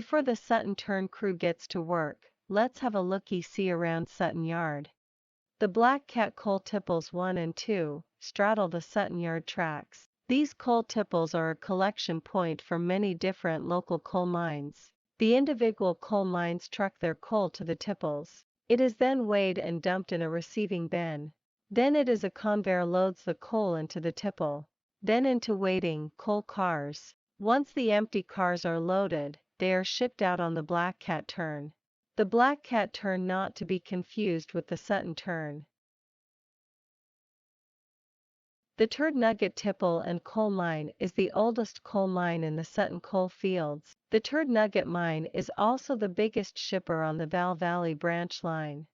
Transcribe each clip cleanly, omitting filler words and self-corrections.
Before the Sutton Turn crew gets to work, let's have a looky-see around Sutton Yard. The Black Cat coal tipples 1 and 2 straddle the Sutton Yard tracks. These coal tipples are a collection point for many different local coal mines. The individual coal mines truck their coal to the tipples. It is then weighed and dumped in a receiving bin. Then it is a conveyor loads the coal into the tipple. Then into waiting coal cars. Once the empty cars are loaded, they are shipped out on the Black Cat Turn. The Black Cat Turn, not to be confused with the Sutton Turn. The Turd Nugget tipple and coal mine is the oldest coal mine in the Sutton coal fields. The Turd Nugget mine is also the biggest shipper on the Val Valley branch line.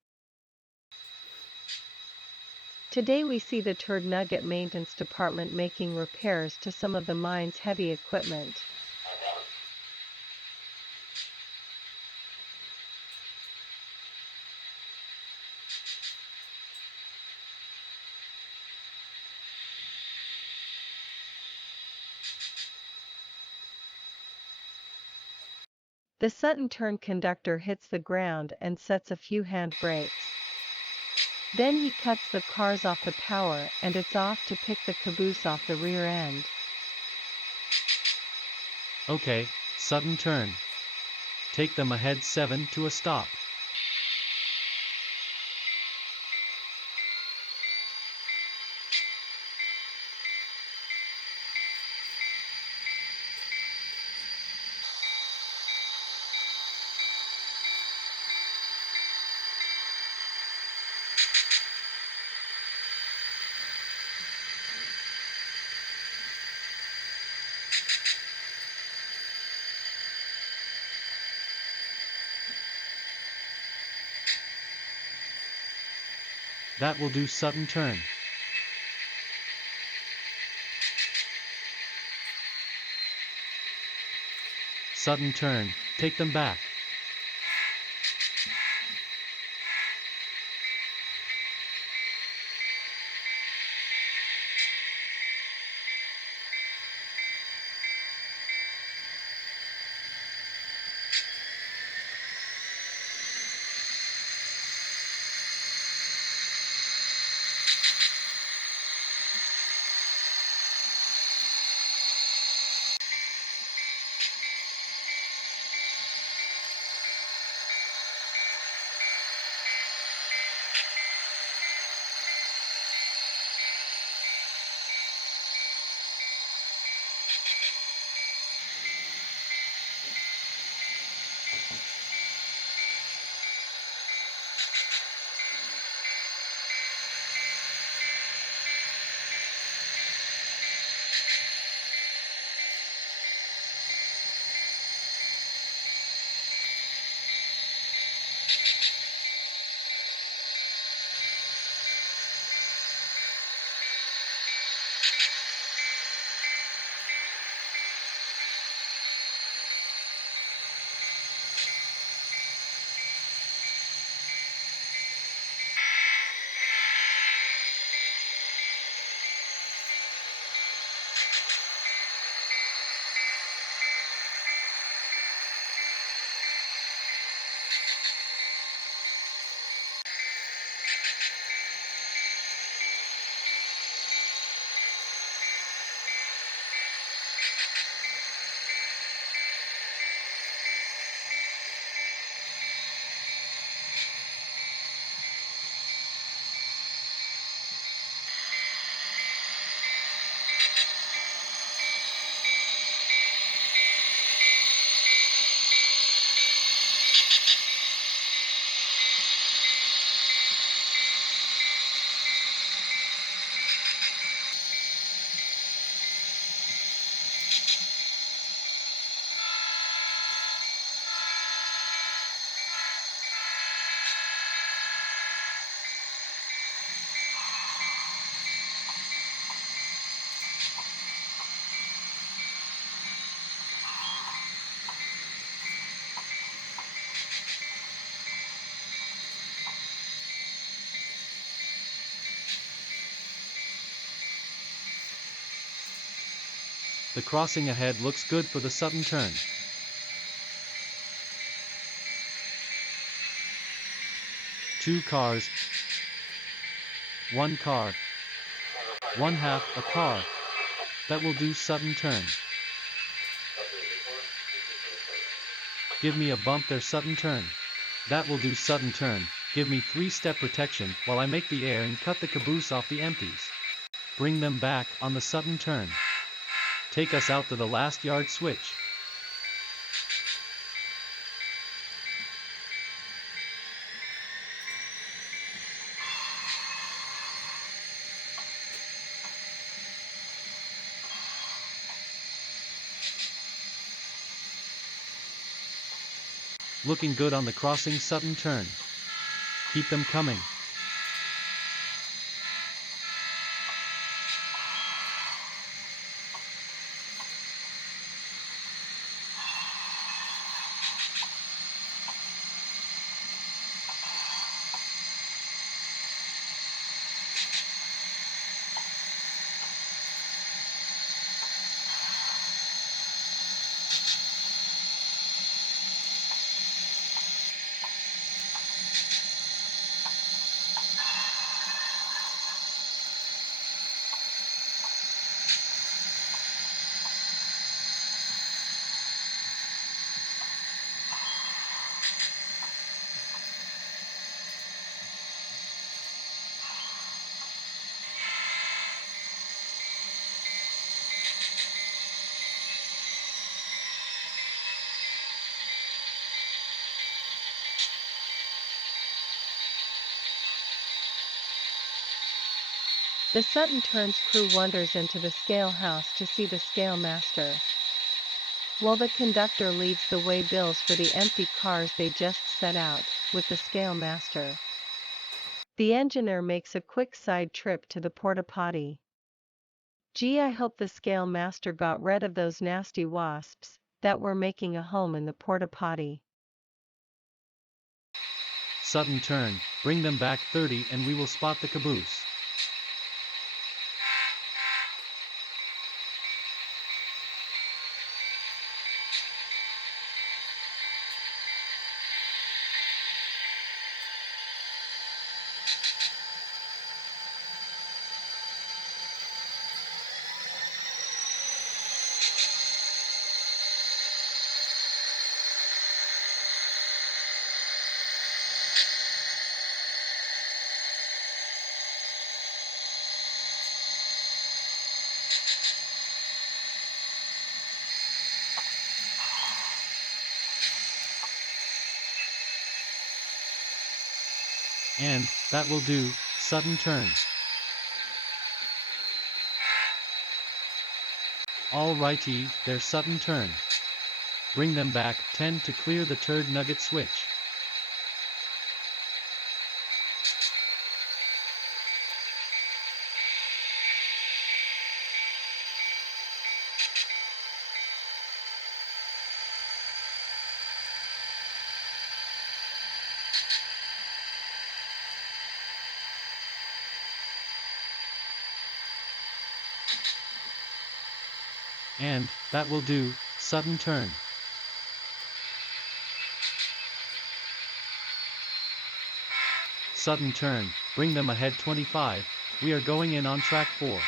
Today we see the Turd Nugget maintenance department making repairs to some of the mine's heavy equipment. The Sutton Turn conductor hits the ground and sets a few hand brakes. Then he cuts the cars off the power and it's off to pick the caboose off the rear end. Okay, Sutton Turn. Take them ahead 7 to a stop. That will do, Sutton Turn. Sutton Turn, take them back. The crossing ahead looks good for the Sutton Turn. 2 cars, 1 car, 1/2 a car. That will do. Sutton Turn. Give me a bump there. Sutton Turn. That will do. Sutton Turn. Give me 3-step protection while I make the air and cut the caboose off the empties. Bring them back on the Sutton Turn. Take us out to the last yard switch. Looking good on the crossing. Sutton Turn. Keep them coming. The Sutton Turn's crew wanders into the scale house to see the scale master. While the conductor leaves the way bills for the empty cars they just set out, with the scale master. The engineer makes a quick side trip to the porta potty. Gee, I hope the scale master got rid of those nasty wasps that were making a home in the porta potty. Sutton Turn. Bring them back 30 and we will spot the caboose. And that will do. Sutton Turn. Alrighty, there. Sutton Turn. Bring them back 10 to clear the Turd Nugget switch. And that will do. Sutton Turn. Sutton Turn. Bring them ahead 25. We are going in on track 4.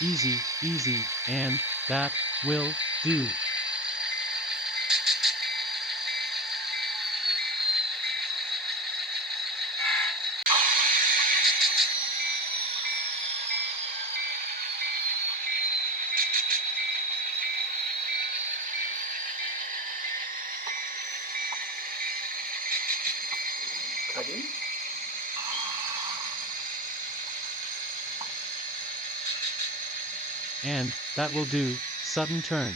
Easy, easy, and that will do. Cutting. And that will do. Sutton Turn.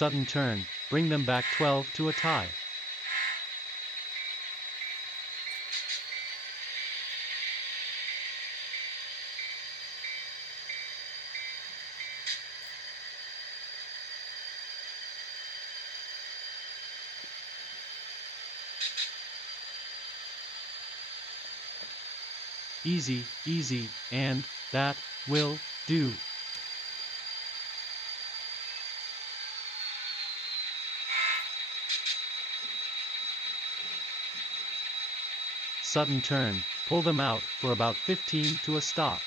Sutton Turn, bring them back 12 to a tie. Easy, easy, and that will do. Sudden turn, pull them out for about 15 to a stop.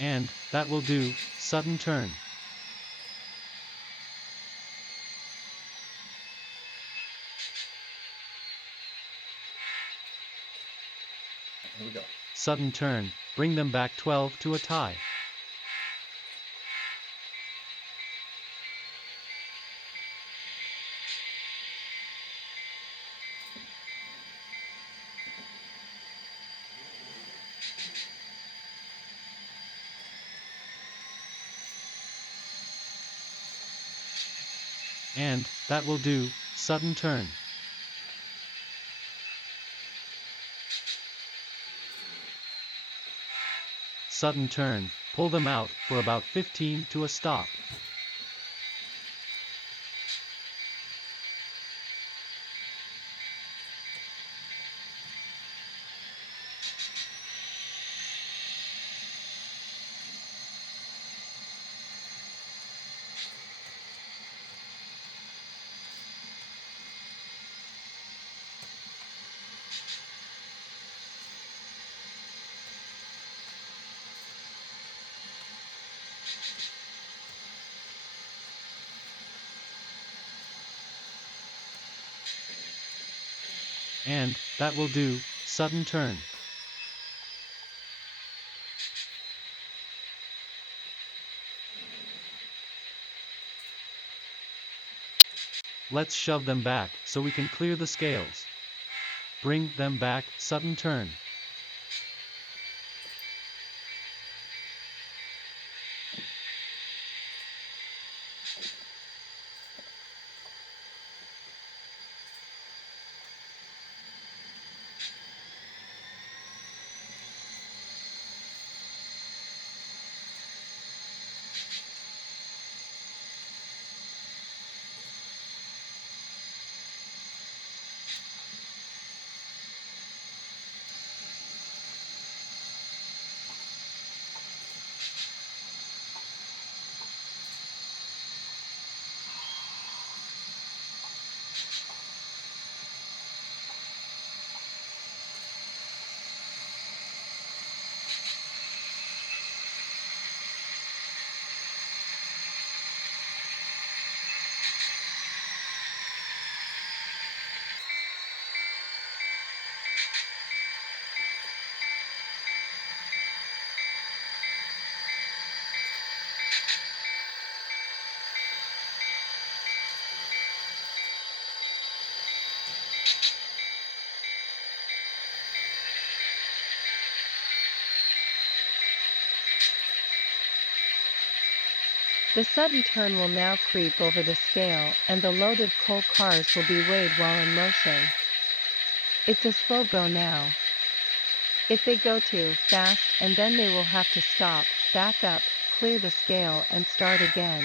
And that will do. Sudden turn. Here we go. Sudden turn, bring them back 12 to a tie. And that will do. Sudden turn. Sudden turn, pull them out for about 15 to a stop. And that will do. Sudden turn. Let's shove them back so we can clear the scales. Bring them back. Sudden turn. The Sutton Turn will now creep over the scale and the loaded coal cars will be weighed while in motion. It's a slow go now. If they go too fast and then they will have to stop, back up, clear the scale and start again.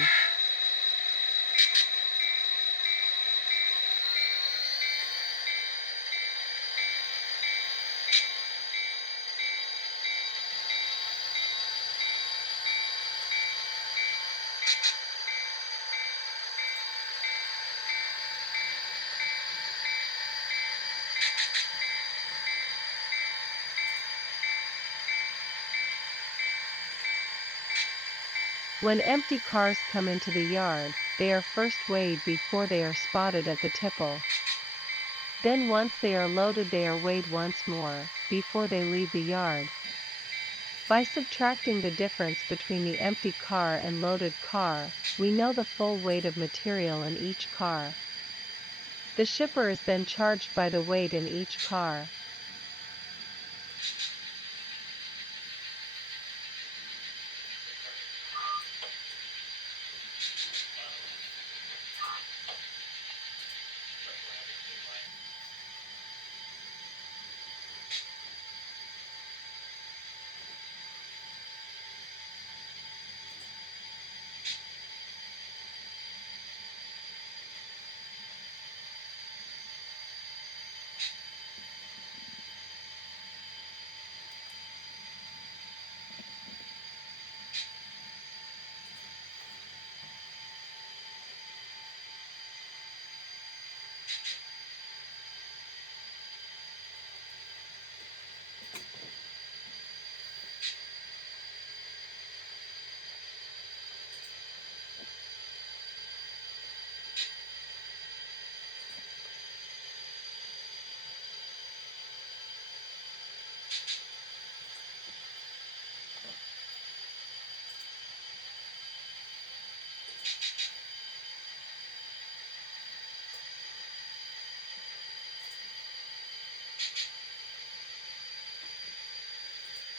When empty cars come into the yard, they are first weighed before they are spotted at the tipple. Then once they are loaded they are weighed once more, before they leave the yard. By subtracting the difference between the empty car and loaded car, we know the full weight of material in each car. The shipper is then charged by the weight in each car.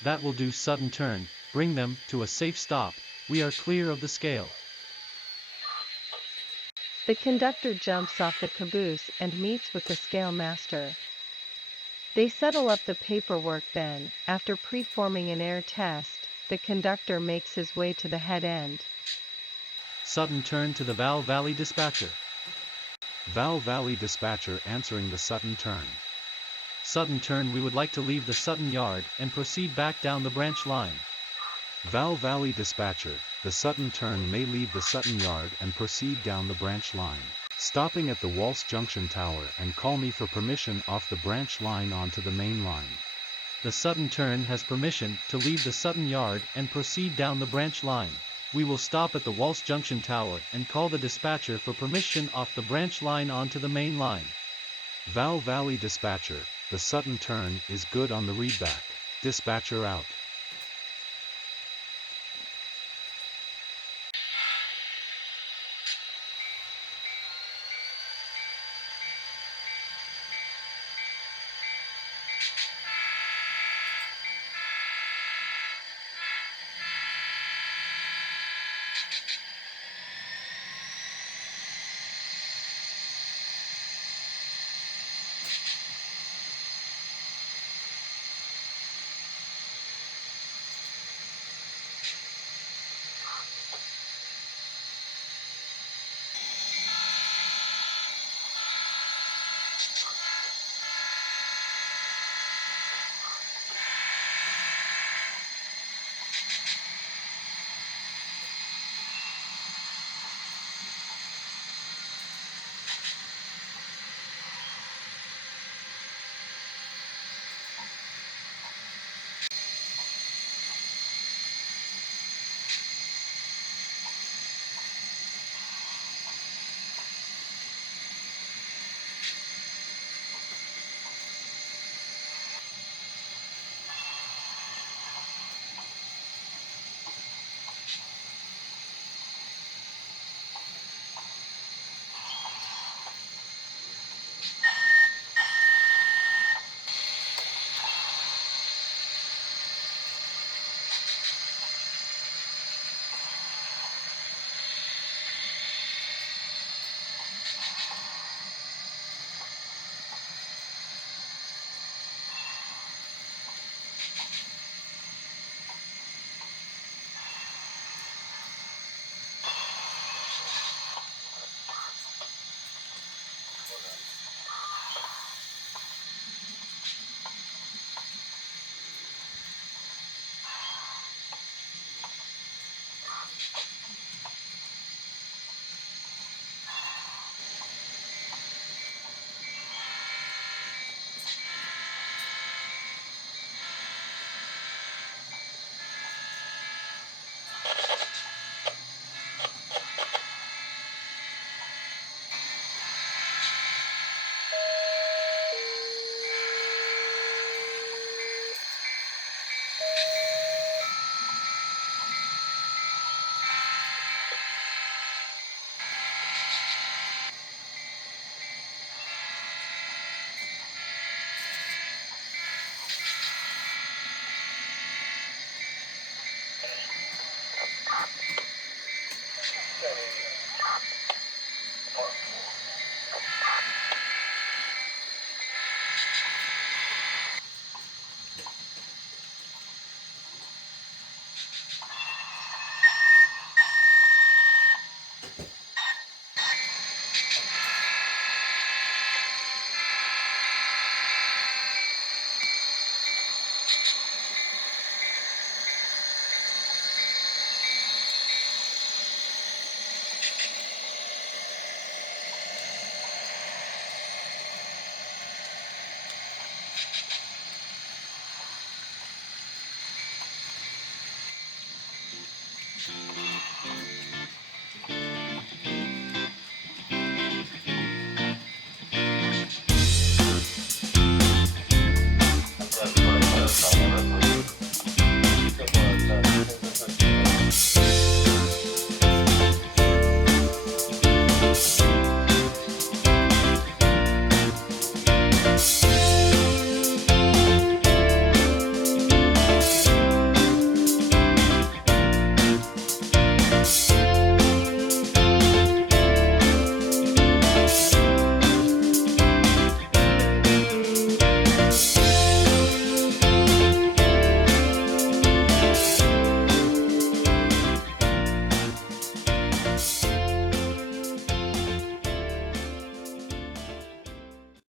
That will do. Sutton Turn, bring them to a safe stop. We are clear of the scale. The conductor jumps off the caboose and meets with the scale master. They settle up the paperwork then, after preforming an air test, the conductor makes his way to the head end. Sutton Turn to the Val Valley dispatcher. Val Valley dispatcher answering the Sutton Turn. Sutton Turn, we would like to leave the Sutton yard and proceed back down the branch line. Val Valley dispatcher, the Sutton Turn may leave the Sutton yard and proceed down the branch line, stopping at the Wallace Junction Tower, and call me for permission off the branch line onto the main line. The Sutton Turn has permission to leave the Sutton yard and proceed down the branch line. We will stop at the Wallace Junction Tower and call the dispatcher for permission off the branch line onto the main line. Val Valley dispatcher, the Sutton Turn is good on the readback. Dispatcher out.